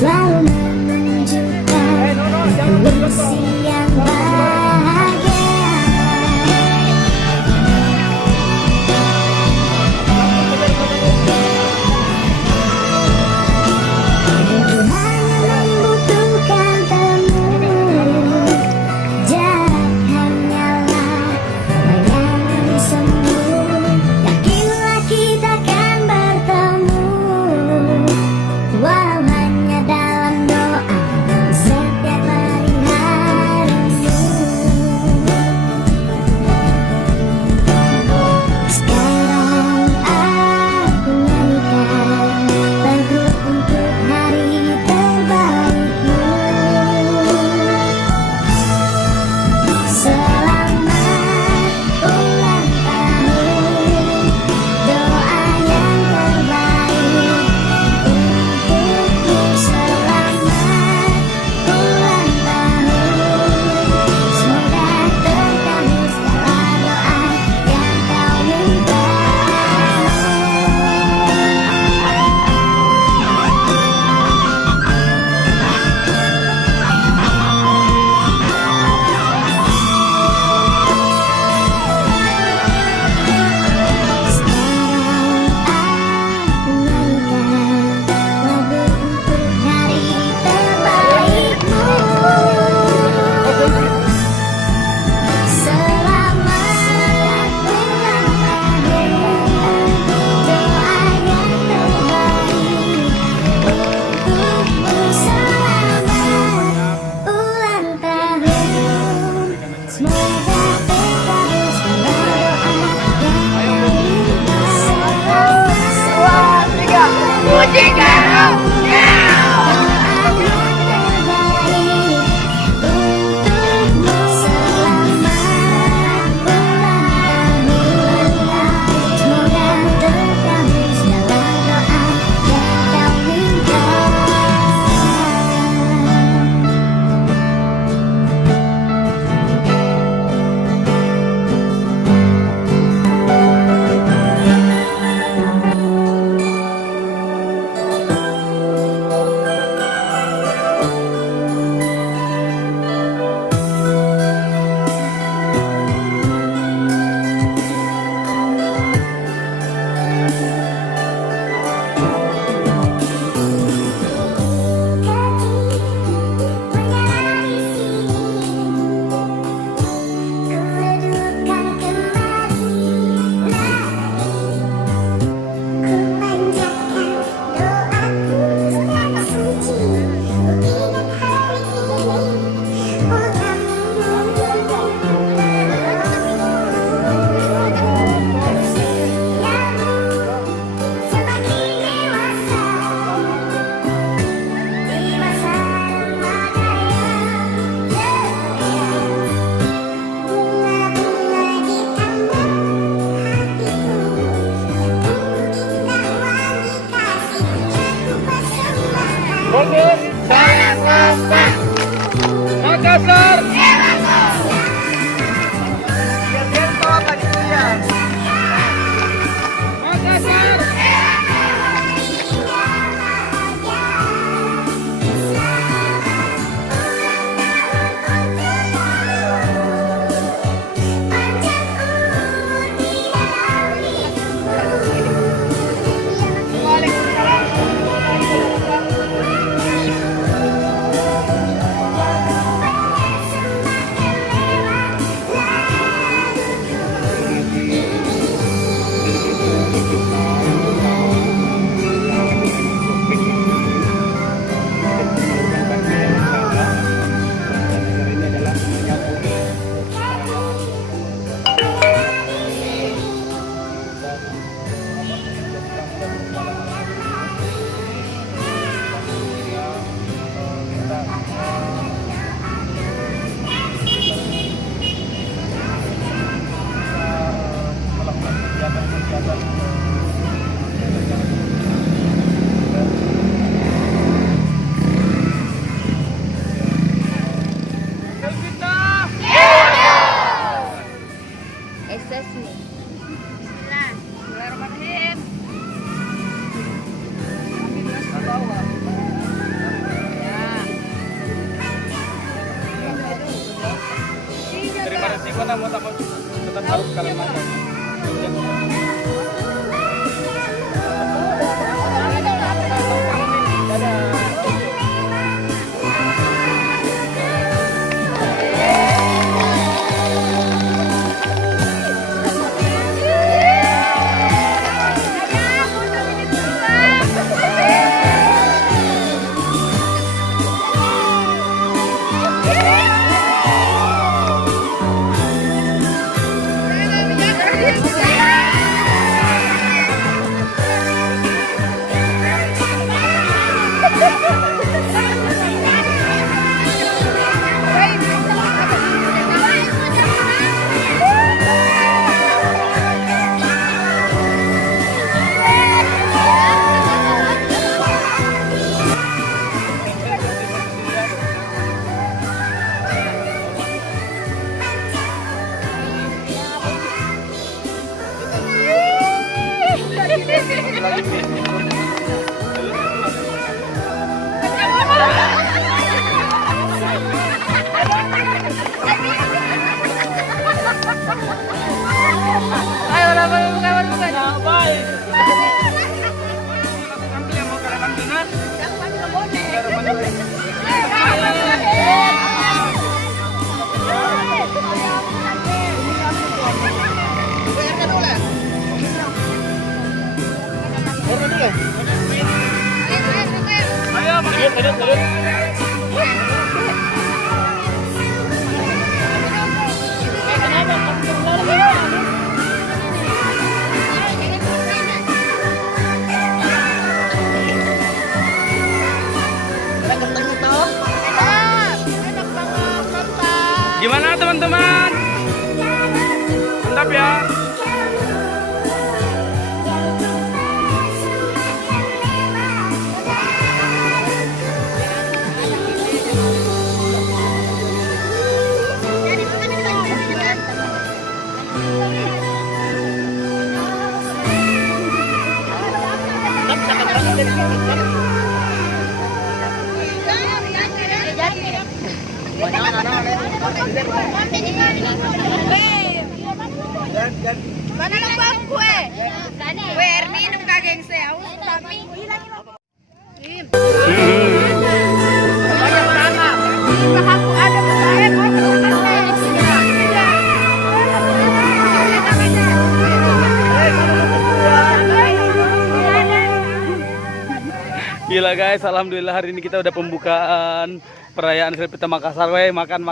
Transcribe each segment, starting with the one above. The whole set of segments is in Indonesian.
selalu menunjukkan kondisi yang bahagia. Aku hanya membutuhkan temu, jarak hanyalah bayangan semu. Yakinlah kita akan bertemu, walau hanya dalam doa setiap hari harimu. Sekarang aku nyanyikan lagu untuk hari terbaikmu. Selamat ulang tahun, doa yang terbaik untukmu. Selamat ulang tahun, semoga terkabul segala doa yang kau minta. Sekarang aku nyanyikan lagu untuk hari terbaikmu. Selamat ulang tahun, doa yang terbaik untukmu. Selamat ulang tahun, semoga terkabul segala doa yang kau minta. Selamat ulang tahun, doa yang terbaik untukmu. Selamat ulang tahun, semoga terkabul segala doa yang kau minta. Bogor, Jakarta, Makassar, Makassar. bakalan makan. Ayo, bukan. Baik. Ambil yang mau kalian ambil, nah. Ayo, gimana teman-teman? Mantap ya. Mana lu bangku Erni nung kageng saya, tapi aku ada Gila guys, alhamdulillah hari ini kita udah pembukaan perayaan Selpita Makassar. Weh, makan.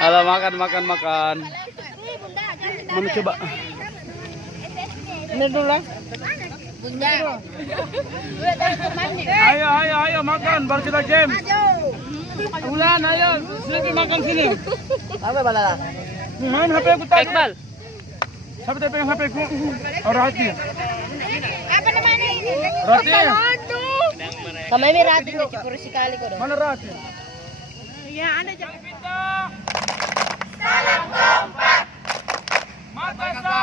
Alah, makan. Mana coba? Ini dulu lah. Bunda. Ayo makan, baru kita game. Ulan, ayo, Selpita makan sini. Apa balala? Main HP aku tadi. Iqbal. Siapa yang pegang HP ku? Rati. Apa namanya ini? Rati. Kami ini Rati nggak cukup sekali kok. Mana Rati? Ya ada jangan. Salam kompak. Makassar.